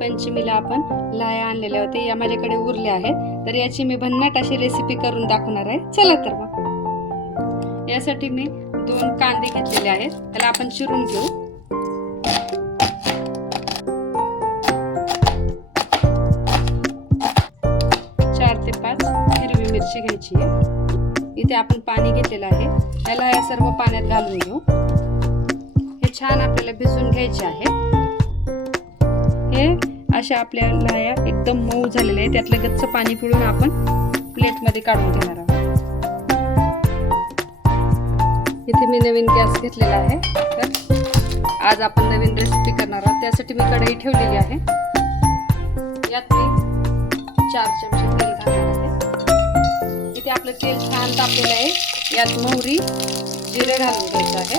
पंचमीला आपण लाया आणलेल्या होत्या. या माझ्याकडे उरल्या आहेत. तर याची मी भन्नाट अशी रेसिपी करून दाखवणार आहे. चला तर मग. यासाठी मी दोन कांदे घेतलेले आहेत. त्याला आपण चिरून घेऊ. चार ते पाच हिरवी मिरची घ्यायची आहे. इथे आपण पाणी घेतलेलं आहे. याला या सर्व पाण्यात घालून घेऊ. हे छान आपल्याला भिजून घ्यायचे आहे. हे अशा आपल्या लाया एकदम मऊ झालेले आहे त्यातलं गच्च पाणी पिळून आपण प्लेटमध्ये काढून घेणार आहोत. इथे मी नवीन गॅस घेतलेला आहे. तर आज आपण नवीन रेसिपी करणार आहोत. त्यासाठी मी कढई ठेवलेली आहे. यात मी चार चमचे तेल घालणार आहे. इथे आपलं तेल छान तापलेलं आहे. यात मोहरी जिरे घालून घ्यायचं आहे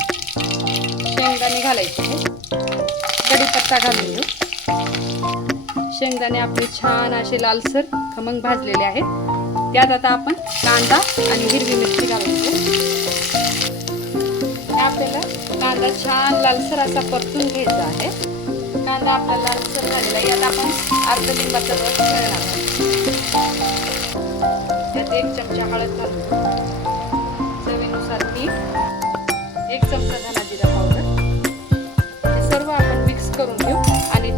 शेंगदाणे घालायचे आहे कढीपत्ता घालून घेऊ. शेंगदाणे आपले छान असे लालसर खमंग भाजलेले आहेत. त्यात आता आपण कांदा आणि हिरवी मिरची घालून आपल्याला कांदा छान लालसर असा परतून घ्यायचा आहे. कांदा आपला लालसर झालेला यात आपण अर्ध लिंबाचा रस घालणार त्यात एक चमचा हळद घालून चवीनुसार मीठ एक चमचा धना जिरा पावडर हे सर्व आपण मिक्स करून घेऊ.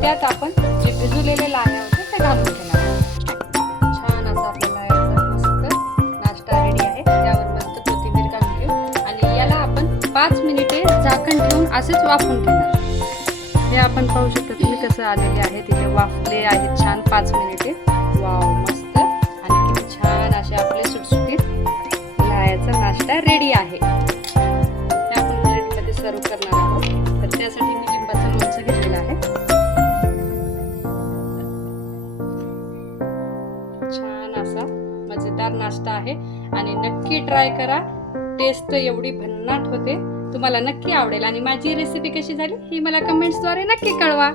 त्यात आपण जे भिजवलेले लाह्या होते ते घालून घेणार छान असा आपल्याला मस्त नाश्ता रेडी आहे. त्यावर मस्त कोथिंबीर घालून घेऊ. आणि याला आपण पाच मिनिटे झाकण ठेवून असेच वाफून घेणार हे आपण पाहू शकता तुम्ही कसं आलेले आहे. तिथे वाफले आहेत छान पाच मिनिटे. वाव मस्त. आणि किती छान असे आपले सुटसुटीत लाह्याचा नाश्ता रेडी आहे. आपण प्लेटमध्ये सर्व करणार आहोत. छान असा. मजेदार नाश्ता आहे. आणि नक्की ट्राय करा. टेस्ट एवढी भन्नाट होते. तुम्हाला नक्की आवडेल. आणि माझी रेसिपी कशी झाली ही मला कमेंट्सद्वारे नक्की कळवा.